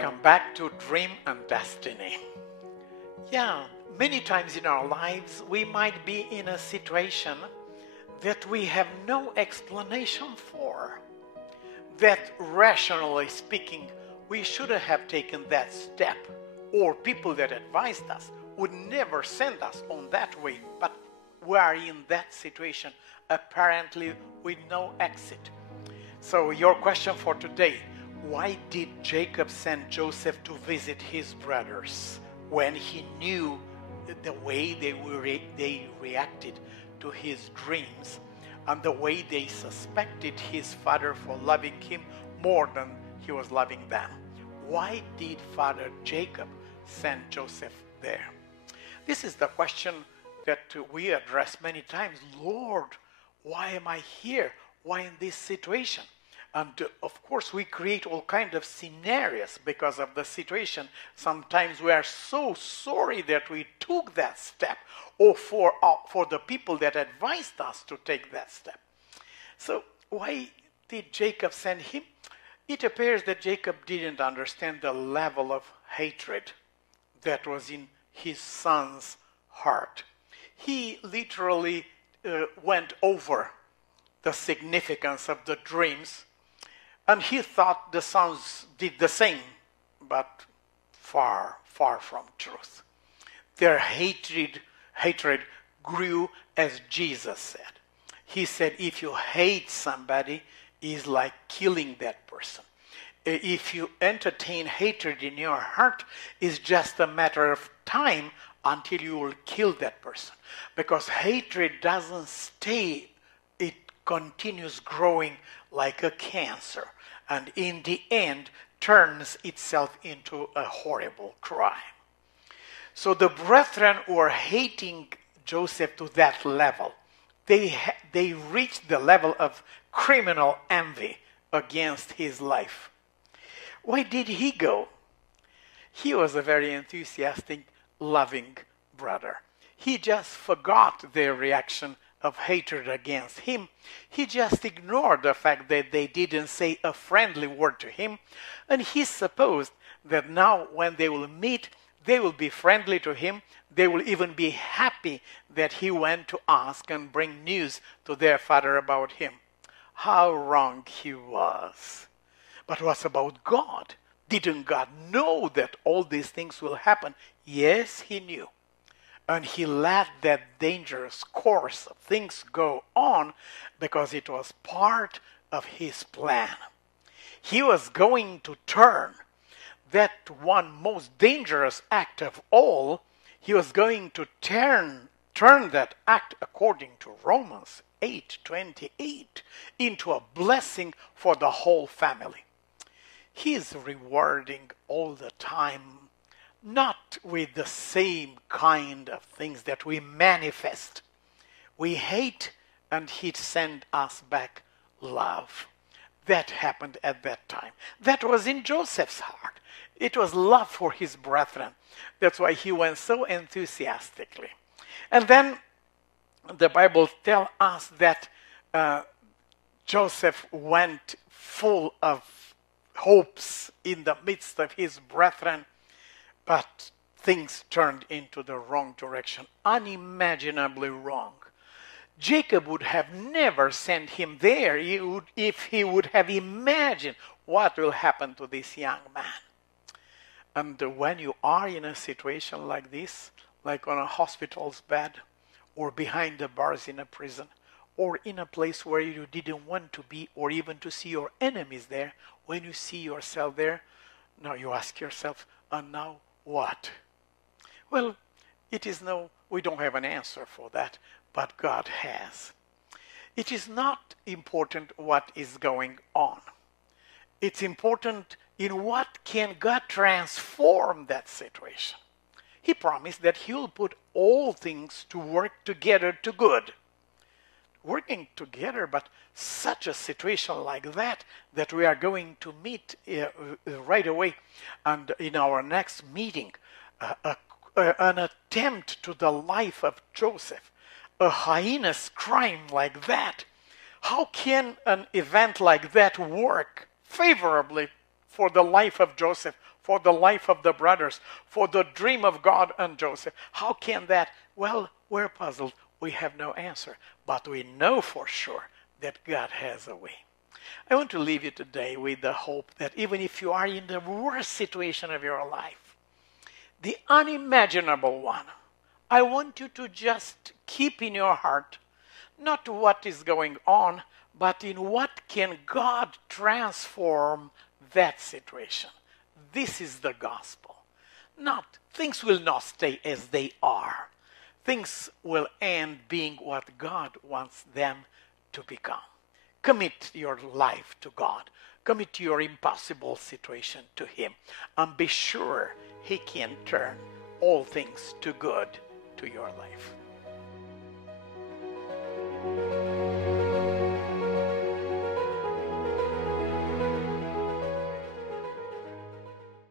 Welcome back to Dream and Destiny. Yeah, many times in our lives we might be in a situation that we have no explanation for. That rationally speaking, we should have taken that step, or people that advised us would never send us on that way, but we are in that situation apparently with no exit. So your question for today: why did Jacob send Joseph to visit his brothers when he knew the way they reacted to his dreams and the way they suspected his father for loving him more than he was loving them? Why did Father Jacob send Joseph there? This is the question that we address many times. Lord, why am I here? Why in this situation? And of course we create all kinds of scenarios because of the situation. Sometimes we are so sorry that we took that step, or for the people that advised us to take that step. So why did Jacob send him? It appears that Jacob didn't understand the level of hatred that was in his son's heart. He literally went over the significance of the dreams, and he thought the sons did the same, but far, far from truth. Their hatred grew, as Jesus said. He said, if you hate somebody, it's like killing that person. If you entertain hatred in your heart, it's just a matter of time until you will kill that person. Because hatred doesn't stay, it continues growing like a cancer, and in the end turns itself into a horrible crime. So the brethren were hating Joseph to that level. They reached the level of criminal envy against his life. Why did he go? He was a very enthusiastic, loving brother. He just forgot their reaction of hatred against him. He just ignored the fact that they didn't say a friendly word to him, and he supposed that now when they will meet, they will be friendly to him. They will even be happy that he went to ask and bring news to their father about him. How wrong he was. But what about God? Didn't God know that all these things will happen? Yes, he knew. And he let that dangerous course of things go on because it was part of his plan. He was going to turn that one most dangerous act of all. He was going to turn that act, according to Romans 8:28, into a blessing for the whole family. He is rewarding all the time, not with the same kind of things that we manifest. We hate, and he sent us back love. That happened at that time. That was in Joseph's heart. It was love for his brethren. That's why he went so enthusiastically. And then the Bible tells us that Joseph went full of hopes in the midst of his brethren, but things turned into the wrong direction, unimaginably wrong. Jacob would have never sent him there if he would have imagined what will happen to this young man. And when you are in a situation like this, like on a hospital's bed, or behind the bars in a prison, or in a place where you didn't want to be, or even to see your enemies there, when you see yourself there, now you ask yourself, and now what? Well, we don't have an answer for that, but God has. It is not important what is going on. It's important in what can God transform that situation. He promised that he will put all things to work together to good. Working together, but such a situation like that we are going to meet right away, and in our next meeting, an attempt to the life of Joseph, a heinous crime like that. How can an event like that work favorably for the life of Joseph, for the life of the brothers, for the dream of God and Joseph. How can that? Well, we're puzzled. We have no answer. But we know for sure that God has a way. I want to leave you today with the hope that even if you are in the worst situation of your life, the unimaginable one, I want you to just keep in your heart not what is going on, but in what can God transform that situation. This is the gospel. Not things will not stay as they are. Things will end being what God wants them to become. Commit your life to God. Commit your impossible situation to Him. And be sure He can turn all things to good to your life.